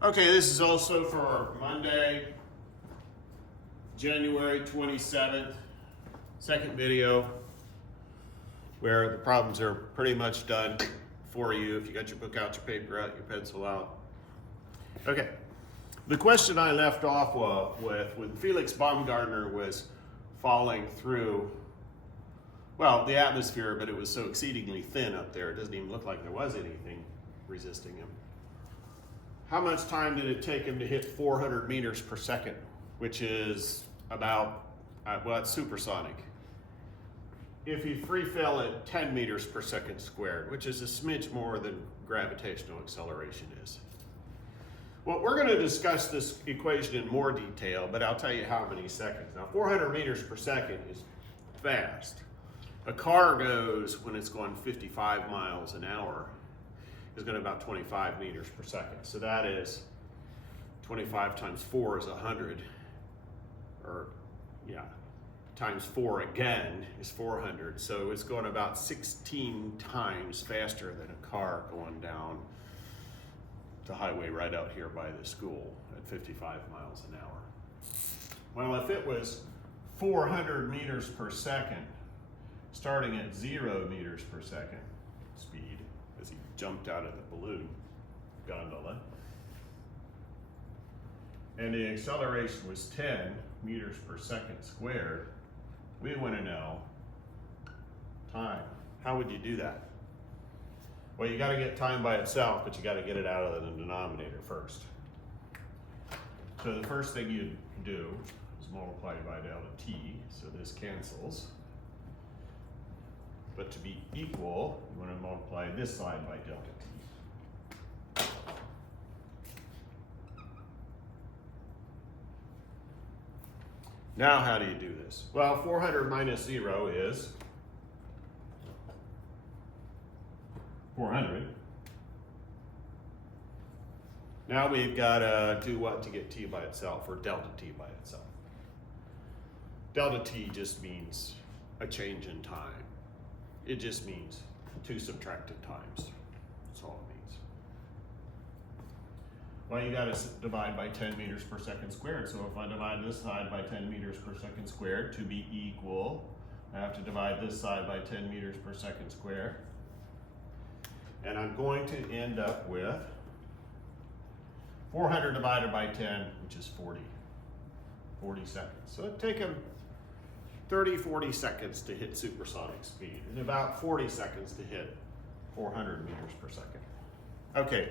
Okay, this is also for Monday, January 27th, second video where the problems are pretty much done for you. If you got your book out, your paper out, your pencil out. Okay, the question I left off with when Felix Baumgartner was falling through, well, the atmosphere, but it was so exceedingly thin up there, it doesn't even look like there was anything resisting him. How much time did it take him to hit 400 meters per second, which is about, well, it's supersonic. If he free fell at 10 meters per second squared, which is a smidge more than gravitational acceleration is. Well, we're going to discuss this equation in more detail, but I'll tell you how many seconds. Now, 400 meters per second is fast. A car goes, when it's going 55 miles an hour, is going to about 25 meters per second. So that is 25 times 4 is 100, or yeah, times 4 again is 400. So it's going about 16 times faster than a car going down the highway right out here by the school at 55 miles an hour. Well, if it was 400 meters per second, starting at 0 meters per second speed, as he jumped out of the balloon gondola, and the acceleration was 10 meters per second squared, we want to know time. How would you do that? Well, you got to get time by itself, but you got to get it out of the denominator first. So the first thing you do is multiply by delta t, so this cancels. But to be equal, you want to multiply this side by delta t. Now how do you do this? Well, 400 minus 0 is 400. Now we've got to do what to get t by itself, or delta t by itself? Delta t just means a change in time. It just means 2 subtracted times. That's all it means. Well, you got to divide by 10 meters per second squared. So if I divide this side by 10 meters per second squared to be equal, I have to divide this side by 10 meters per second squared. And I'm going to end up with 400 divided by 10, which is 40 seconds. So it'd take him 40 seconds to hit supersonic speed, and about 40 seconds to hit 400 meters per second. Okay,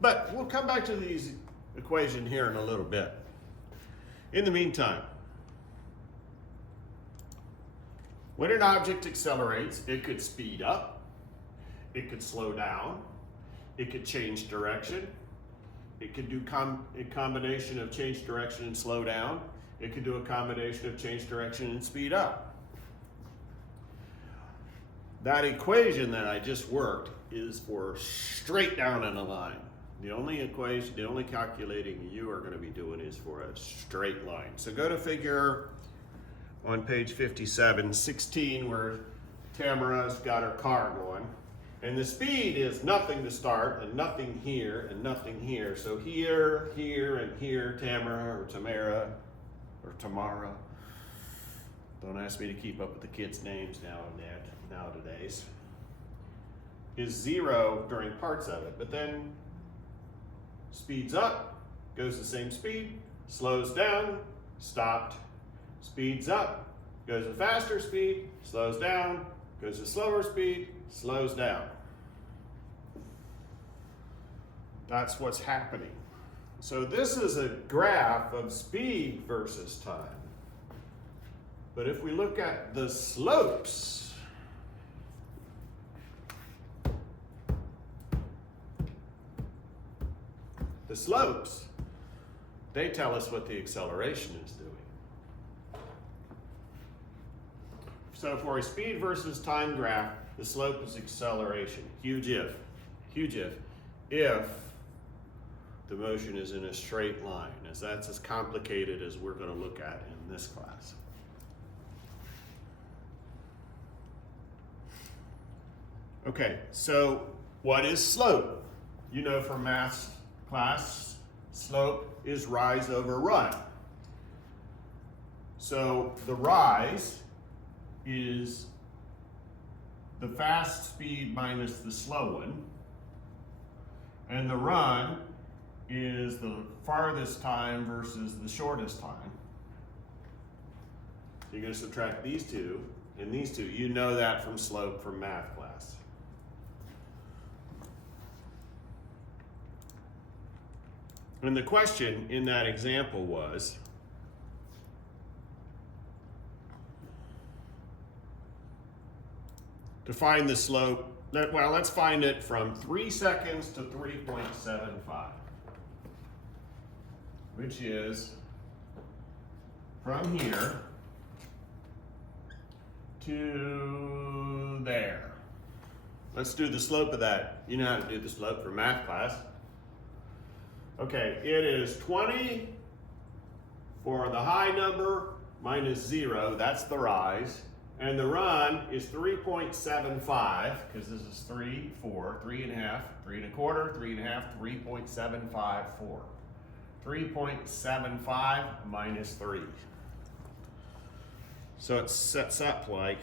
but we'll come back to these equation here in a little bit. In the meantime, when an object accelerates, it could speed up, it could slow down, it could change direction, it could do a combination of change direction and slow down. It could do a combination of change direction and speed up. That equation that I just worked is for straight down in a line. The only equation, the only calculating you are going to be doing is for a straight line. So go to figure on page 57, 16, where Tamara's got her car going. And the speed is nothing to start, and nothing here, and nothing here. So here, here, and here, Tamara or Tamara or Tamara. Don't ask me to keep up with the kids' names nowadays. Is 0 during parts of it, but then speeds up, goes the same speed, slows down, stopped, speeds up, goes a faster speed, slows down, goes a slower speed, slows down. That's what's happening. So this is a graph of speed versus time. But if we look at the slopes, they tell us what the acceleration is doing. So for a speed versus time graph, the slope is acceleration. Huge if. If the motion is in a straight line, as that's as complicated as we're going to look at in this class. Okay, so what is slope? You know from math class Slope is rise over run. So the rise is the fast speed minus the slow one, and the run is the farthest time versus the shortest time. You're going to subtract these two and these two. You know that from slope from math class. And the question in that example was, to find the slope, well, let's find it from 3 seconds to 3.75, which is from here to there. Let's do the slope of that. You know how to do the slope for math class. Okay, it is 20 for the high number minus 0, that's the rise. And the run is 3.75, because this is 3, 4, 3 and a half, 3 and a quarter, 3 and a half, 3.754. 3.75 minus 3. So it sets up like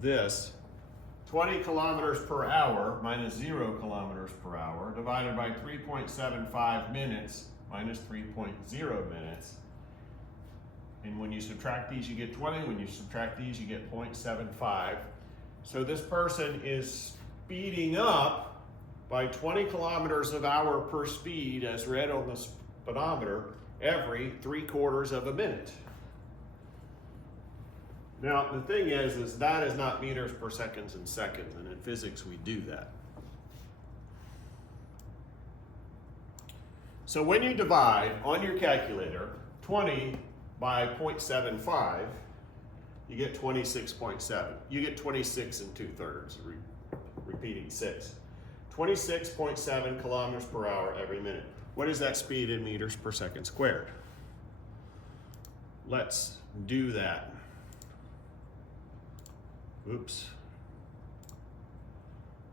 this. 20 kilometers per hour minus 0 kilometers per hour divided by 3.75 minutes minus 3.0 minutes. And when you subtract these, you get 20. When you subtract these, you get 0.75. So this person is speeding up by 20 kilometers of hour per speed, as read on the speedometer, every 3/4 of a minute. Now, the thing is that is not meters per seconds and seconds, and in physics we do that. So when you divide on your calculator 20 by 0.75, you get 26.7. You get 26 2/3, repeating 6. 26.7 kilometers per hour every minute. What is that speed in meters per second squared? Let's do that. Oops.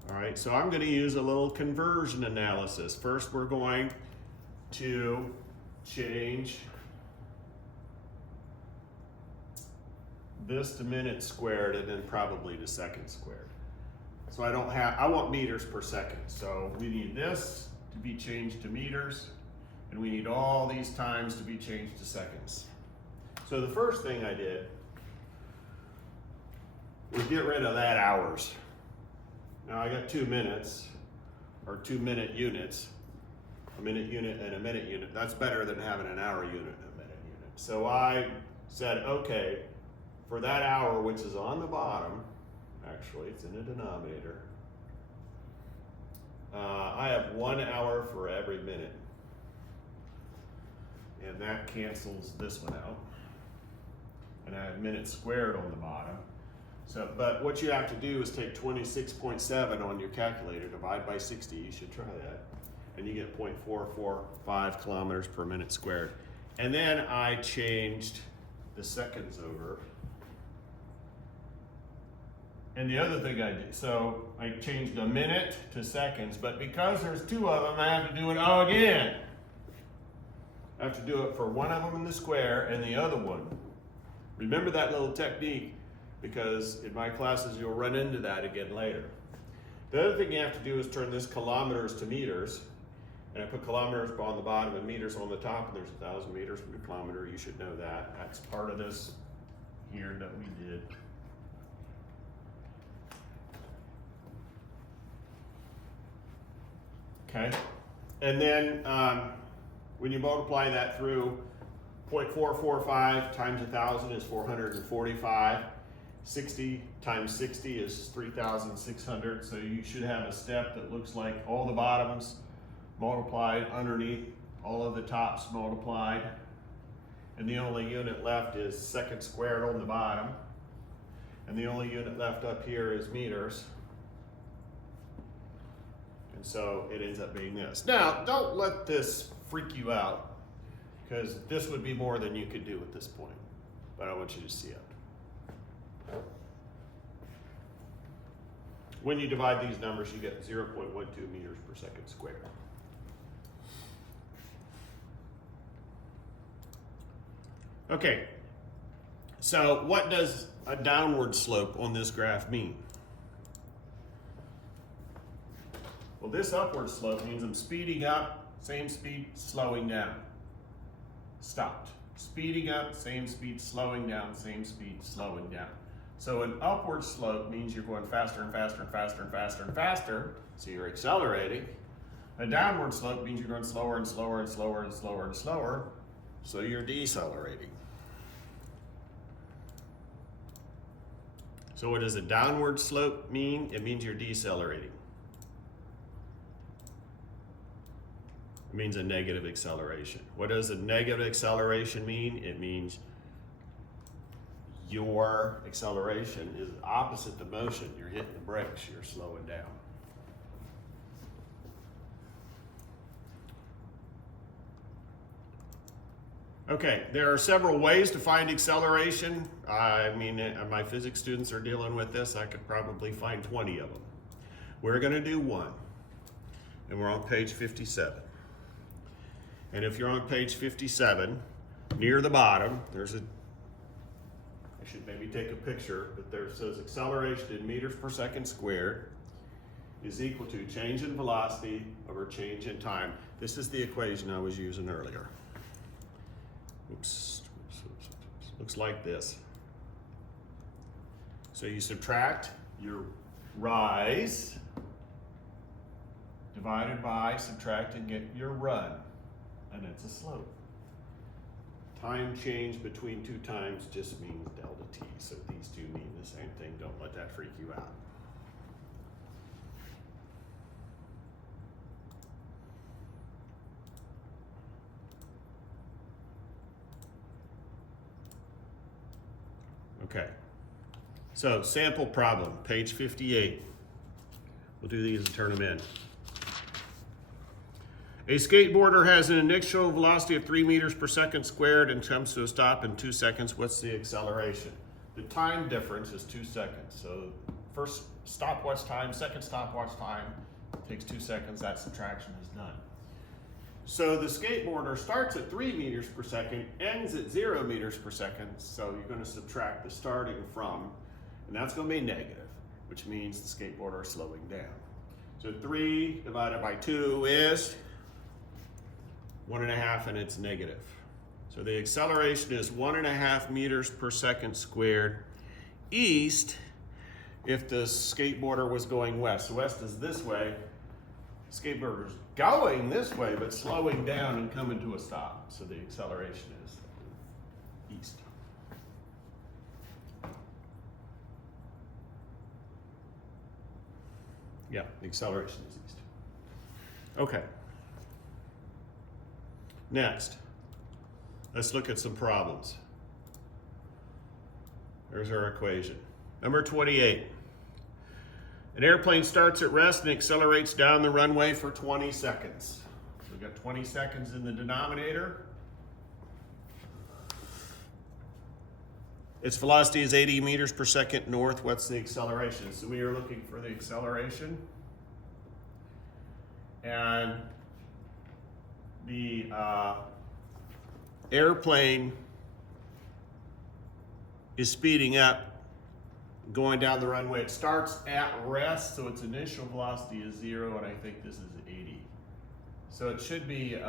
All right, so I'm going to use a little conversion analysis. First, we're going to change this to minutes squared and then probably to seconds squared. So I want meters per second. So we need this to be changed to meters, and we need all these times to be changed to seconds. So the first thing I did was get rid of that hours. Now I got 2 minutes, or 2-minute units, a minute unit and a minute unit. That's better than having an hour unit and a minute unit. So I said, okay, for that hour, which is on the bottom, actually it's in the denominator, I have 1 hour for every minute. And that cancels this one out. And I have minutes squared on the bottom. So, but what you have to do is take 26.7 on your calculator, divide by 60, you should try that, and you get 0.445 kilometers per minute squared. And then I changed the seconds over. And the other thing I did, so I changed a minute to seconds, but because there's 2 of them, I have to do it all again. I have to do it for one of them in the square and the other one. Remember that little technique, because in my classes you'll run into that again later. The other thing you have to do is turn this kilometers to meters, and I put kilometers on the bottom and meters on the top, and there's 1,000 meters per kilometer. You should know that. That's part of this here that we did. Okay, and then when you multiply that through, 0.445 times 1,000 is 445. 60 times 60 is 3,600. So you should have a step that looks like all the bottoms multiplied underneath, all of the tops multiplied. And the only unit left is seconds squared on the bottom. And the only unit left up here is meters. And so it ends up being this. Now, don't let this freak you out, because this would be more than you could do at this point. But I want you to see it. When you divide these numbers, you get 0.12 meters per second squared. Okay, so what does a downward slope on this graph mean? Well, this upward slope means I'm speeding up, same speed, slowing down. Stopped. Speeding up, same speed, slowing down, same speed, slowing down. So an upward slope means you're going faster and faster and faster and faster and faster, so you're accelerating. A downward slope means you're going slower and slower and slower and slower and slower, so you're decelerating. So what does a downward slope mean? It means you're decelerating. It means a negative acceleration. What does a negative acceleration mean? It means your acceleration is opposite the motion. You're hitting the brakes, you're slowing down. Okay, there are several ways to find acceleration. I mean, my physics students are dealing with this. I could probably find 20 of them. We're going to do one, and we're on page 57. And if you're on page 57, near the bottom, there's a, I should maybe take a picture, but there says acceleration in meters per second squared is equal to change in velocity over change in time. This is the equation I was using earlier. Oops. Looks like this. So you subtract your rise divided by subtract and get your run, and it's a slope. Time change between two times just means delta t, so these two mean the same thing. Don't let that freak you out. Okay, so sample problem, page 58. We'll do these and turn them in. A skateboarder has an initial velocity of 3 meters per second squared and comes to a stop in 2 seconds. What's the acceleration? The time difference is 2 seconds. So first stopwatch time, second stopwatch time takes 2 seconds. That subtraction is done. So the skateboarder starts at 3 meters per second, ends at 0 meters per second. So you're going to subtract the starting from, and that's going to be negative, which means the skateboarder is slowing down. So 3 divided by 2 is 1.5, and it's negative. So the acceleration is 1.5 meters per second squared east if the skateboarder was going west. So west is this way. Skateboarder's going this way, but slowing down and coming to a stop. So the acceleration is east. Yeah, the acceleration is east. Okay. Next, let's look at some problems. There's our equation. Number 28. An airplane starts at rest and accelerates down the runway for 20 seconds. So we've got 20 seconds in the denominator. Its velocity is 80 meters per second north. What's the acceleration? So we are looking for the acceleration. And the airplane is speeding up, going down the runway. It starts at rest, so its initial velocity is 0, and I think this is 80. So it should be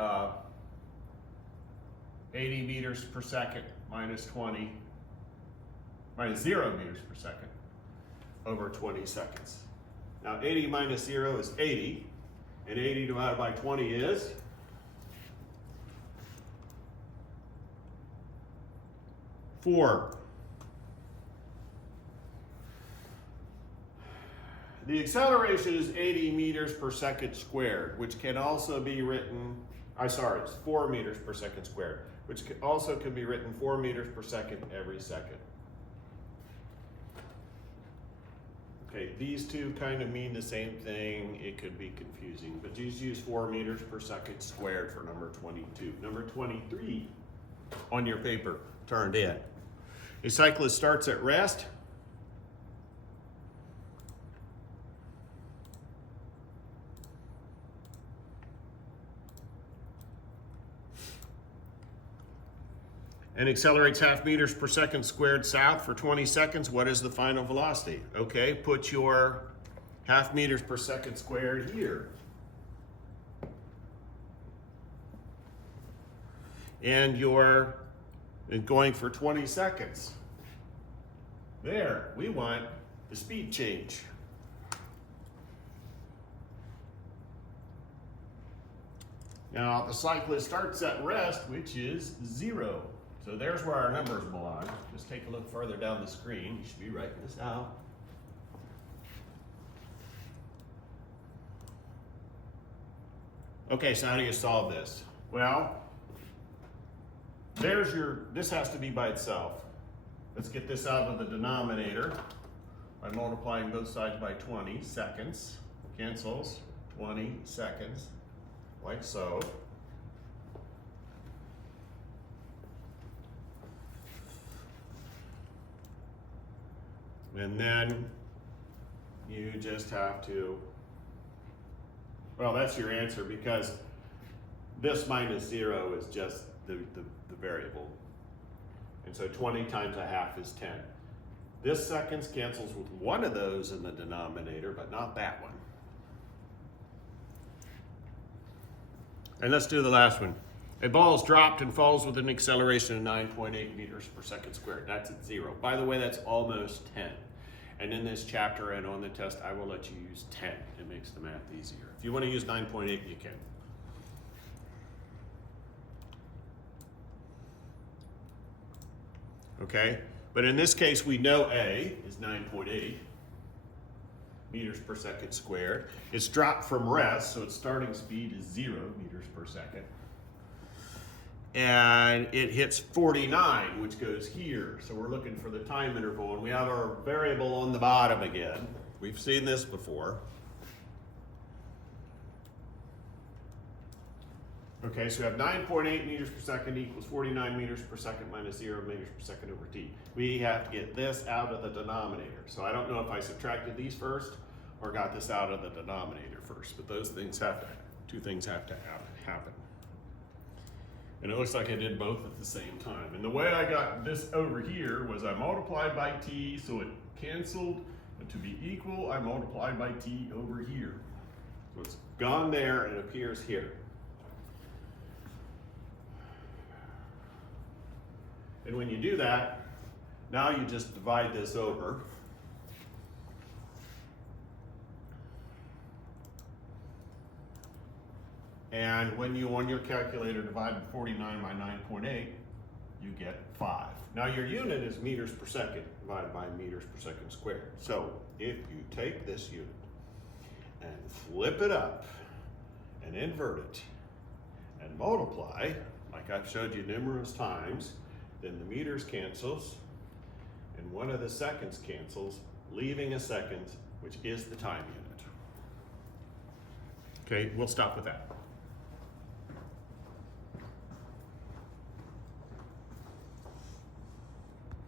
80 meters per second minus 20, minus 0 meters per second over 20 seconds. Now 80 minus 0 is 80, and 80 divided by 20 is 4. The acceleration is 80 meters per second squared, which can also be written, it's 4 meters per second squared, which also can be written 4 meters per second every second. Okay, these two kind of mean the same thing. It could be confusing, but just use 4 meters per second squared for number 22. Number 23 on your paper turned in. A cyclist starts at rest and accelerates half meters per second squared south for 20 seconds, what is the final velocity? Okay, put your half meters per second squared here. And you're going for 20 seconds. There, we want the speed change. Now, the cyclist starts at rest, which is 0. So there's where our numbers belong. Just take a look further down the screen. You should be writing this out. Okay, so how do you solve this? Well, this has to be by itself. Let's get this out of the denominator by multiplying both sides by 20 seconds. Cancels, 20 seconds, like so. And then you just have to, well, that's your answer, because this minus 0 is just the variable. And so 20 times a half is 10. This seconds cancels with one of those in the denominator, but not that one. And let's do the last one. A ball is dropped and falls with an acceleration of 9.8 meters per second squared. That's at 0. By the way, that's almost 10. And in this chapter and on the test, I will let you use 10. It makes the math easier. If you want to use 9.8, you can. Okay, but in this case, we know A is 9.8 meters per second squared. It's dropped from rest, so its starting speed is 0 meters per second. And it hits 49, which goes here. So we're looking for the time interval, and we have our variable on the bottom again. We've seen this before. Okay, so we have 9.8 meters per second equals 49 meters per second minus 0 meters per second over t. We have to get this out of the denominator. So I don't know if I subtracted these first or got this out of the denominator first, but those things have to, two things have to happen. And it looks like I did both at the same time. And the way I got this over here was I multiplied by t, so it canceled. And to be equal, I multiplied by t over here. So it's gone there and it appears here. And when you do that, now you just divide this over. And when you, on your calculator, divide 49 by 9.8, you get 5. Now your unit is meters per second divided by meters per second squared. So if you take this unit and flip it up and invert it and multiply, like I've showed you numerous times, then the meters cancels and one of the seconds cancels, leaving a second, which is the time unit. Okay, we'll stop with that.